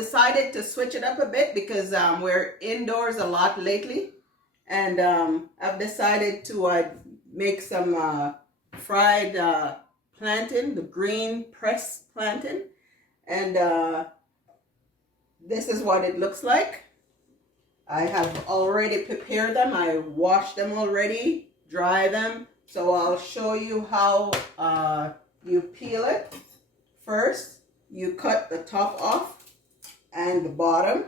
decided to switch it up a bit because we're indoors a lot lately. And I've decided to make some fried plantain, the green pressed plantain. And this is what it looks like. I have already prepared them. I washed them already, dry them. So I'll show you how you peel it. First, you cut the top off and the bottom.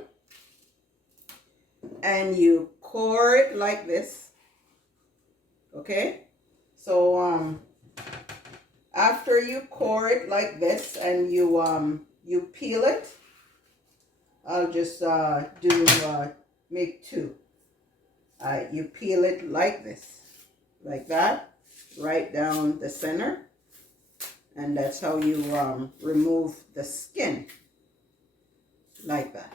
And you core it like this. Okay? So after you core it like this and you peel it, I'll just make two. You peel it like this, like that, right down the center, and that's how you remove the skin, like that.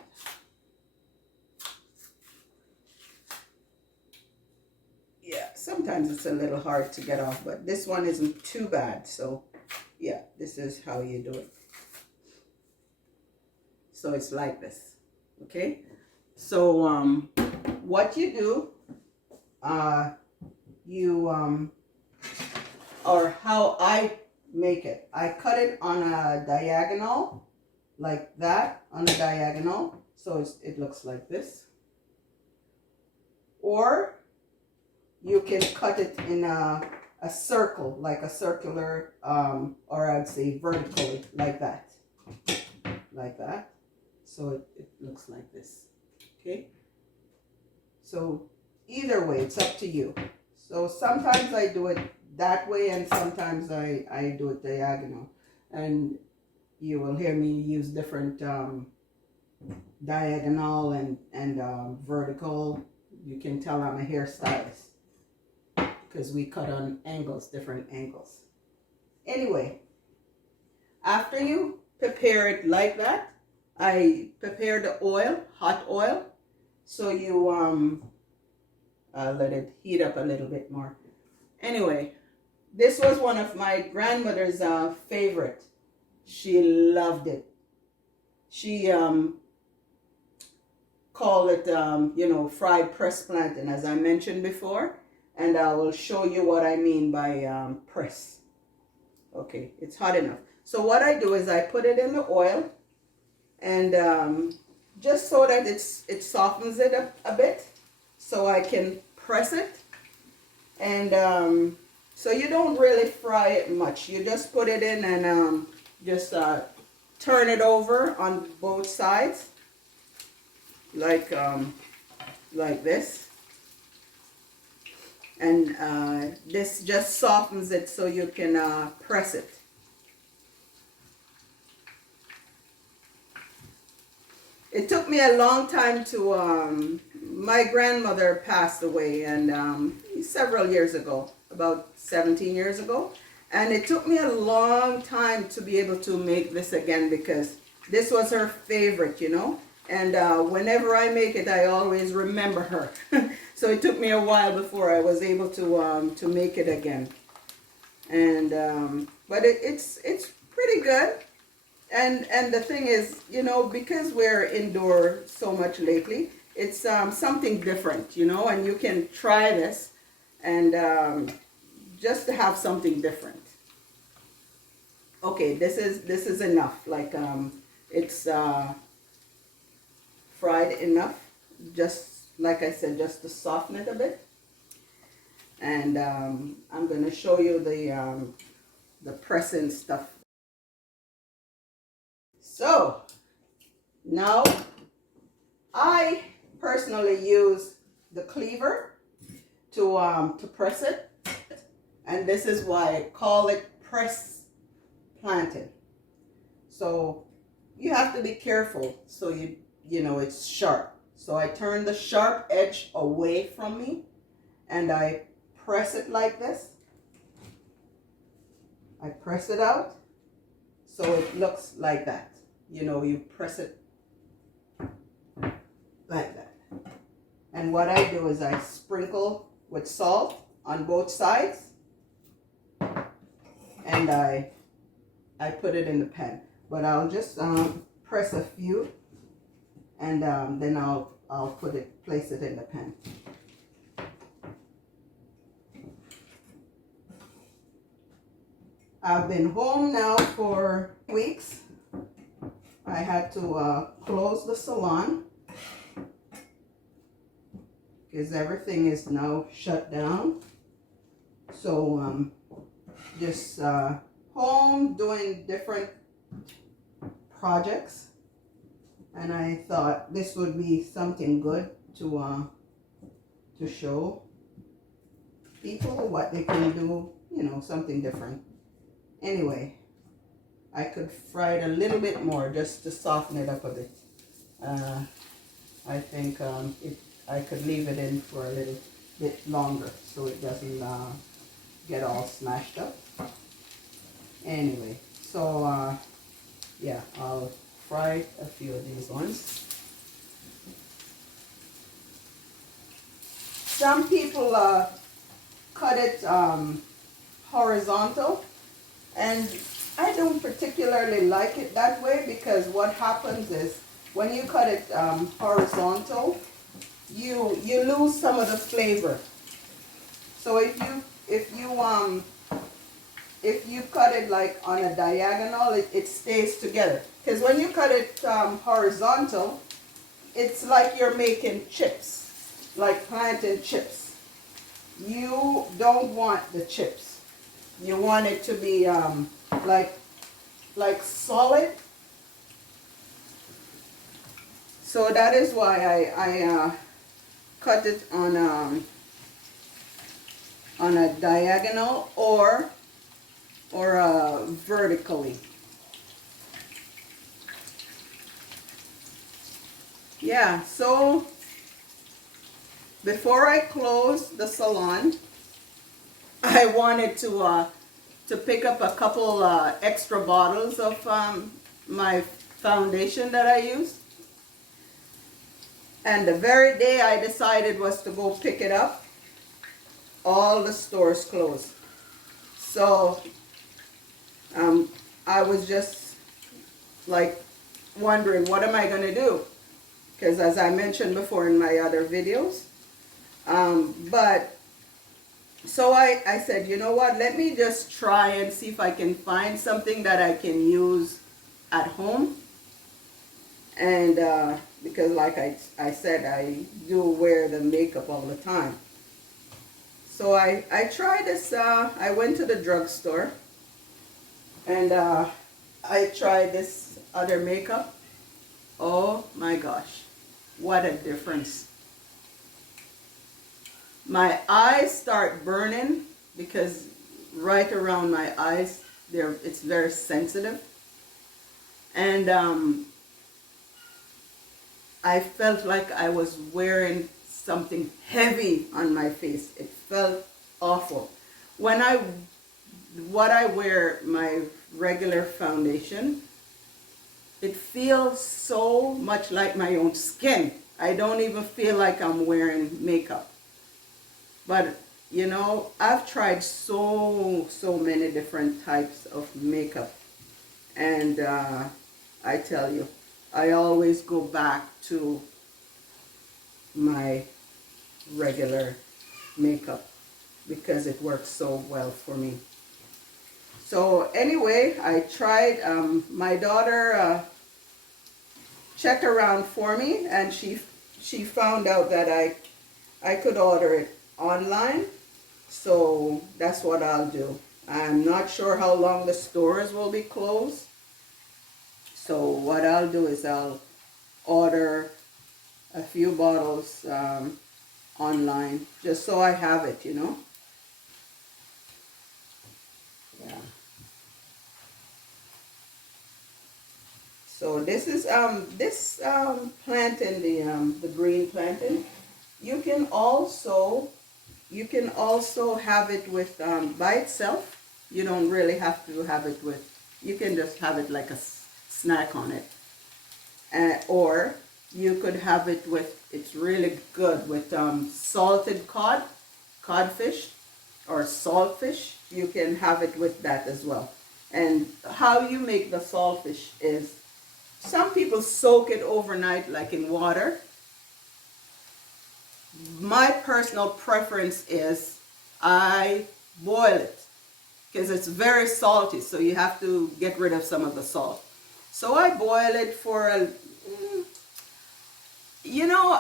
Yeah, sometimes it's a little hard to get off, but this one isn't too bad. So yeah, this is how you do it. So it's like this, okay? So what you do, or how I make it, I cut it on a diagonal, like that, on a diagonal, so it looks like this. Or you can cut it in a circle, like a circular, or I'd say vertically, like that. Like that. So it looks like this. Okay? So either way, it's up to you. So sometimes I do it that way and sometimes I do it diagonal. And you will hear me use different diagonal and vertical. You can tell I'm a hairstylist because we cut on angles, different angles. Anyway, after you prepare it like that, I prepare the oil, hot oil, so you let it heat up a little bit more. Anyway, this was one of my grandmother's favorite. She loved it. She called it, you know, fried pressed plantain, as I mentioned before. And I will show you what I mean by press. Okay, it's hot enough. So what I do is I put it in the oil, and just so that it softens it a bit, so I can press it. And so you don't really fry it much. You just put it in and just turn it over on both sides, like this. And this just softens it so you can press it. It took me a long time to, my grandmother passed away and several years ago, about 17 years ago. And it took me a long time to be able to make this again because this was her favorite, you know. And whenever I make it, I always remember her. So it took me a while before I was able to make it again. And but it's pretty good. And the thing is, you know, because we're indoor so much lately, it's something different, you know. And you can try this and just to have something different. Okay, this is enough. Like it's fried enough, just like I said, just to soften it a bit. And I'm going to show you the pressing stuff. So now I personally use the cleaver to press it, and this is why I call it press plantain. So you have to be careful so you know it's sharp. So I turn the sharp edge away from me and I press it like this. I press it out so it looks like that. You know, you press it like that. And what I do is I sprinkle with salt on both sides and I put it in the pan. But I'll just press a few and then I'll place it in the pan. I've been home now for weeks. I had to close the salon because everything is now shut down. So just home doing different projects, and I thought this would be something good to show people what they can do, you know, something different. Anyway, I could fry it a little bit more just to soften it up a bit. I think I could leave it in for a little bit longer so it doesn't get all smashed up. Anyway, so yeah, I'll fry a few of these ones. Some people cut it horizontal, and I don't particularly like it that way, because what happens is when you cut it horizontal, you lose some of the flavor. So if you cut it like on a diagonal, it stays together. Because when you cut it horizontal, it's like you're making chips, like plantain chips. You don't want the chips. You want it to be like solid. So that is why I cut it on a diagonal or vertically. Yeah, so before I close the salon, I wanted to pick up a couple extra bottles of my foundation that I use. And the very day I decided was to go pick it up, all the stores closed. So I was just like wondering, what am I going to do? Because as I mentioned before in my other videos, so I said, you know what, let me just try and see if I can find something that I can use at home. And because like I said, I do wear the makeup all the time. So I tried this, I went to the drugstore and I tried this other makeup. Oh my gosh, what a difference. My eyes start burning because right around my eyes, it's very sensitive. And I felt like I was wearing something heavy on my face. It felt awful. What I wear, my regular foundation, it feels so much like my own skin. I don't even feel like I'm wearing makeup. But, you know, I've tried so many different types of makeup. And I tell you, I always go back to my regular makeup because it works so well for me. So anyway, I tried, my daughter checked around for me, and she found out that I could order it online. So that's what I'll do. I'm not sure how long the stores will be closed. So what I'll do is I'll order a few bottles online just so I have it, you know. Yeah. So this is plantain, the green plantain. You can also have it with by itself. You don't really have to have it with. You can just have it like a snack on it, or you could have it with. It's really good with salted codfish, or saltfish. You can have it with that as well. And how you make the saltfish is Some people soak it overnight, like in water. My personal preference is I boil it because it's very salty, so you have to get rid of some of the salt. So I boil it for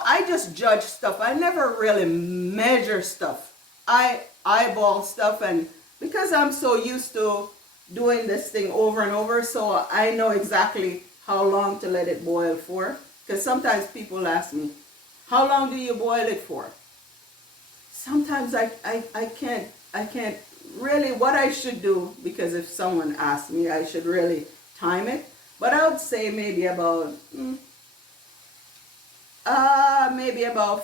I just judge stuff. I never really measure stuff. I eyeball stuff, and because I'm so used to doing this thing over and over, so I know exactly how long to let it boil for. Because sometimes people ask me, how long do you boil it for? Sometimes I can't really what I should do, because if someone asks me, I should really time it. But I would say maybe about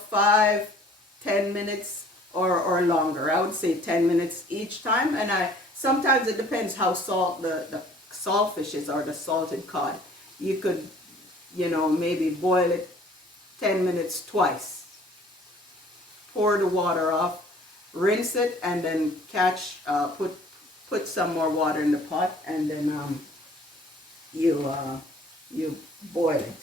5-10 minutes or longer. I would say 10 minutes each time, and I sometimes it depends how salt the saltfish is, or the salted cod. You could maybe boil it 10 minutes twice. Pour the water off, rinse it, and then put some more water in the pot, and then you boil it.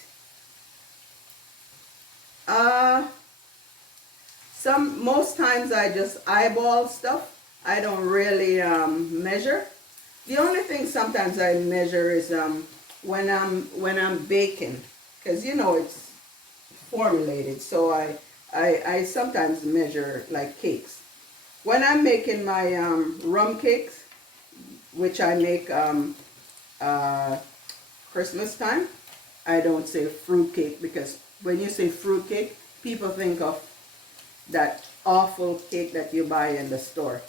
Most times I just eyeball stuff. I don't really measure. The only thing sometimes I measure is when I'm baking, because it's formulated. So I sometimes measure like cakes. When I'm making my rum cakes, which I make Christmas time, I don't say fruit cake, because when you say fruit cake, people think of that awful cake that you buy in the store,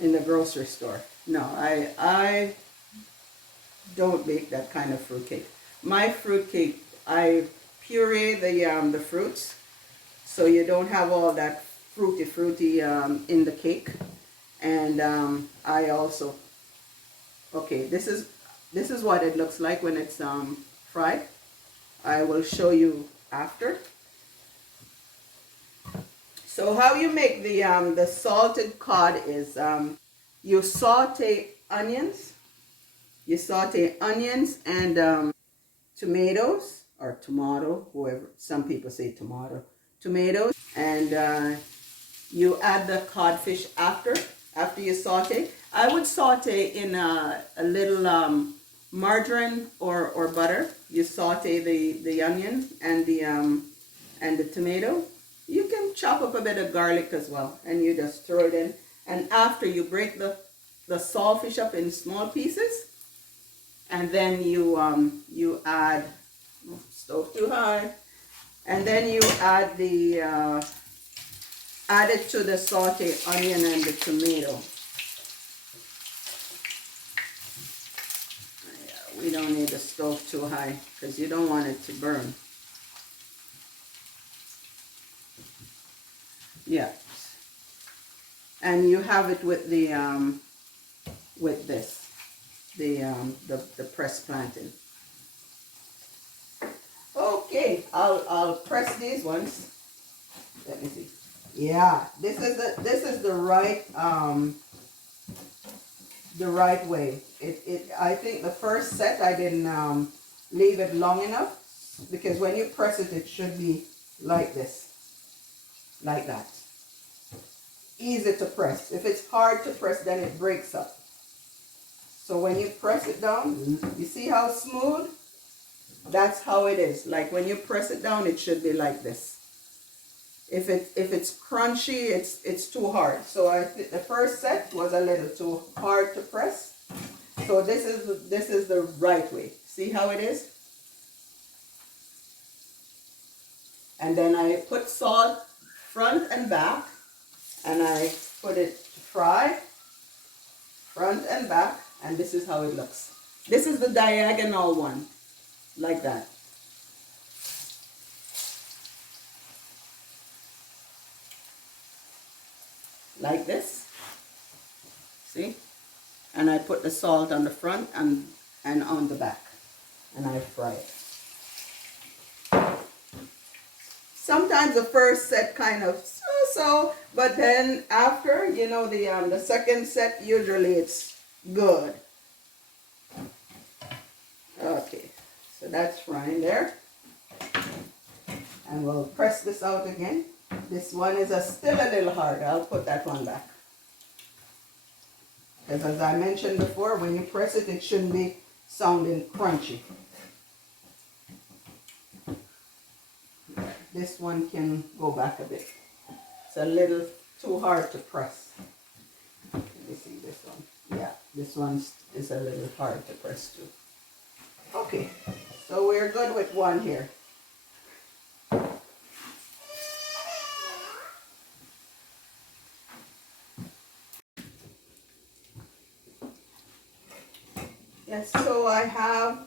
in the grocery store. No, I don't bake that kind of fruit cake. My fruit cake, I puree the fruits, so you don't have all that fruity in the cake. And I also, okay, this is what it looks like when it's fried. I will show you after. So how you make the salted cod is you saute onions. You saute onions and tomatoes, or tomato, whoever. Some people say tomato. Tomatoes, and you add the codfish after you saute. I would saute in a little margarine or butter. You saute the onion and the tomato. You can chop up a bit of garlic as well, and you just throw it in. And after, you break the saltfish up in small pieces, and then you add, stove too high, and then you add add it to the sauteed onion and the tomato. Yeah, we don't need the stove too high because you don't want it to burn. Yeah, and you have it with the with this, the pressed plantain. Okay, I'll press these ones. Let me see. Yeah, this is the right way. I think the first set I didn't leave it long enough, because when you press it, it should be like this. Like that. Easy to press. If it's hard to press, then it breaks up. So when you press it down, you see how smooth? That's how it is. Like when you press it down, it should be like this. If it's crunchy, it's too hard. So the first set was a little too hard to press. So this is the right way. See how it is? And then I put salt front and back, and I put it to fry, front and back, and this is how it looks. This is the diagonal one, like that. Like this, see? And I put the salt on the front and on the back, and I fry it. Sometimes the first set kind of so, but then after, the second set, usually it's good. Okay, So that's frying there. And we'll press this out again. This one is still a little hard. I'll put that one back. Because as I mentioned before, when you press it, it shouldn't be sounding crunchy. This one can go back a bit. It's a little too hard to press. Let me see this one. Yeah, this one is a little hard to press too. Okay, so we're good with one here. Yes, so I have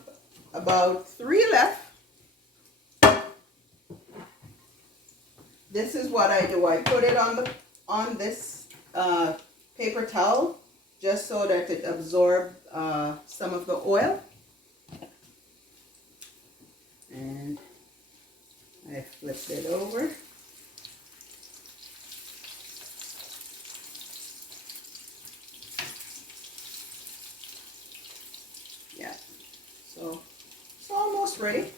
about 3 left. This is what I do. I put it on this paper towel just so that it absorbs some of the oil. And I flipped it over. Yeah, so it's almost ready.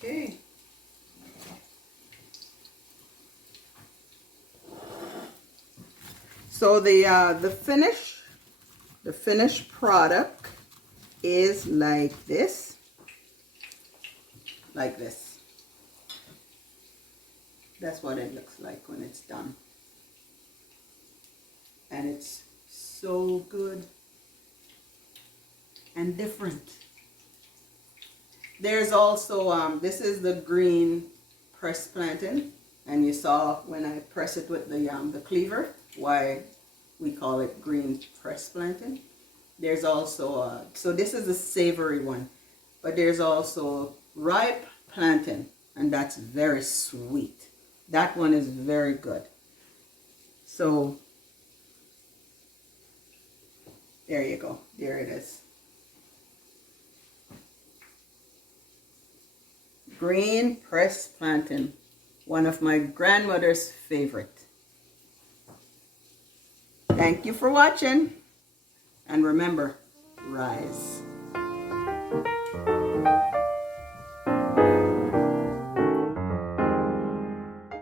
Okay. So the finished product is like this. Like this. That's what it looks like when it's done. And it's so good and different. There's also, this is the green pressed plantain. And you saw when I press it with the cleaver, why we call it green pressed plantain. There's also, so this is a savory one. But there's also ripe plantain, and that's very sweet. That one is very good. So there you go. There it is. Green pressed plantain, one of my grandmother's favorite. Thank you for watching, and remember, rise.